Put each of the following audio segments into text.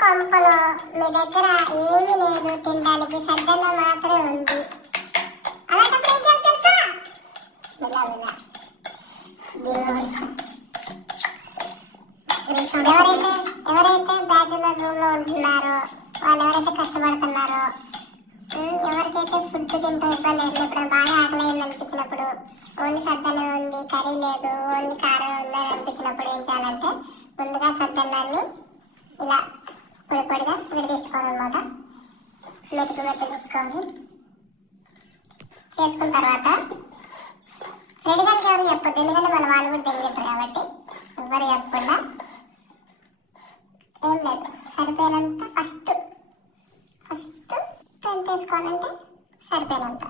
కొంపలో మీ దగ్గర ఏమీ లేదు తినడానికి, సద్దన్నం మాత్రమే ఉంది. అలాంటప్పుడు ఏం చేయాలి తెలుసా? ఎవరైతే బ్యాచులర్ రూమ్ లో ఉంటున్నారో వాళ్ళు, ఎవరైతే కష్టపడుతున్నారో, ఎవరికైతే ఫుడ్ తింటూ ఇబ్బంది అయినప్పుడు, బాగా ఆకలి అనిపించినప్పుడు, ఓన్లీ సద్దన్నం ఉంది కర్రీ లేదు, ఓన్లీ కారం ఉందని అనిపించినప్పుడు ఏం చేయాలంటే ముందుగా సద్దన్నాన్ని ఇలా పొడి పొడిగా విడదీసుకోవాలన్నమాట. మెతుకు తీసుకొని చేసుకున్న తర్వాత రెడీగా ఎవరు చెప్పొద్దు, ఎందుకంటే మన వాళ్ళు కూడా తెలియదు కాబట్టి ఎవరు చెప్పకుండా ఏం లేదు సరిపోయినంత ఫస్ట్ ఎంత వేసుకోవాలంటే సరిపోయినంత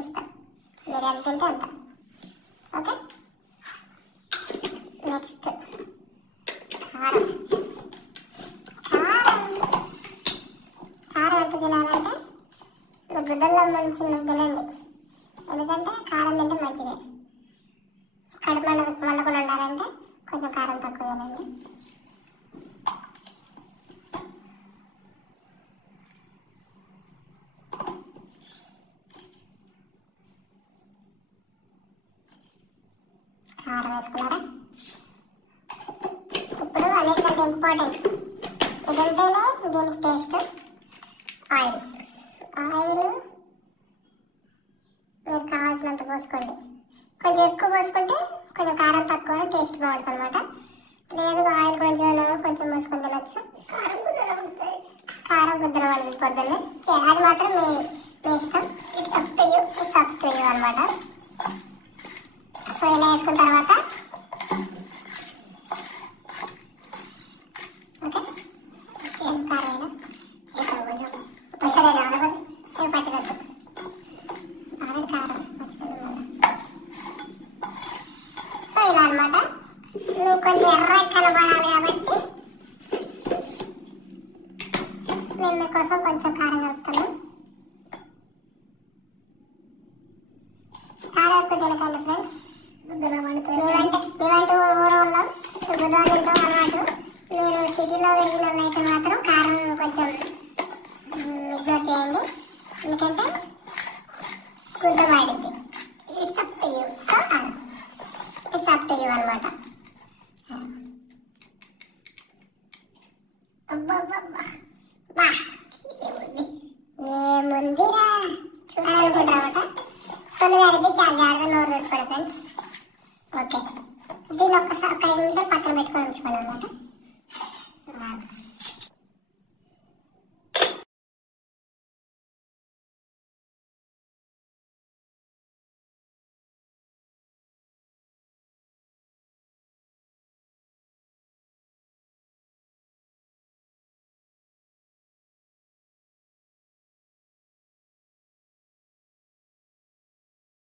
ఇష్టం, మీరు ఎంత తింటే అంత. ఓకే, నెక్స్ట్ కారం. కారం ఎంత తినాలంటే గుద్దల్లో మంచి తినండి, ఎందుకంటే కారం తింటే మంచిది. కడుపు మండకుండా ఉండాలంటే కొంచెం కారం తక్కువ తినండి. కారం వేసుకున్నారా? ఇప్పుడు అన్నిటికంటే ఇంపార్టెంట్ ఇదంటేనే దీనికి టేస్ట్, ఆయిల్. మీరు కావాల్సినంత పోసుకోండి, కొంచెం ఎక్కువ పోసుకుంటే కొంచెం కారం తక్కువ టేస్ట్ బాగుంటుంది అనమాట. లేదు ఆయిల్ కొంచెం పోసుకొని తినచ్చు. కారం గుద్దలు పడుతుంది పొద్దున్నే, అది మాత్రం మీ ఇష్టం. ఇట్స్ అప్ టు యూ అనమాట. సో ఇలా వేసుకున్న తర్వాత ఓకే, ఏం కారం వేసాం కొంచెం పచ్చడి పచ్చడద్దు, ఆల్రెడీ కారం పచ్చడి. సో ఇలా అనమాట. మీకు కొంచెం ఎర్ర కనబడాలి కాబట్టి మేము మీకోసం కొంచెం కారం కలుపుతాము. కారం ఎక్కువ తినకండి ఫ్రెండ్స్, మేమంటే ఊరు ఉన్నాం, బుధవారం తింటాం అన్నమాట. మీరు సిటీలో పెరిగిన వాళ్ళు అయితే మాత్రం కారం కొంచెం ఇగ్నోర్ చేయండి, ఎందుకంటే గుద్ద వాడింది. It's up to you. So it's up to you అనమాట. ఏముందిరా చూడాలనుకుంటారన్నమాట. సొల్లు గారికి చాలా జాగ్రత్తగా నోరు పెట్టుకోండి ఫ్రెండ్స్. ఓకే, దీన్ని ఒక్కసారి 5 నిమిషాలు పక్కన పెట్టుకొని ఉంచుకోండి అనమాట.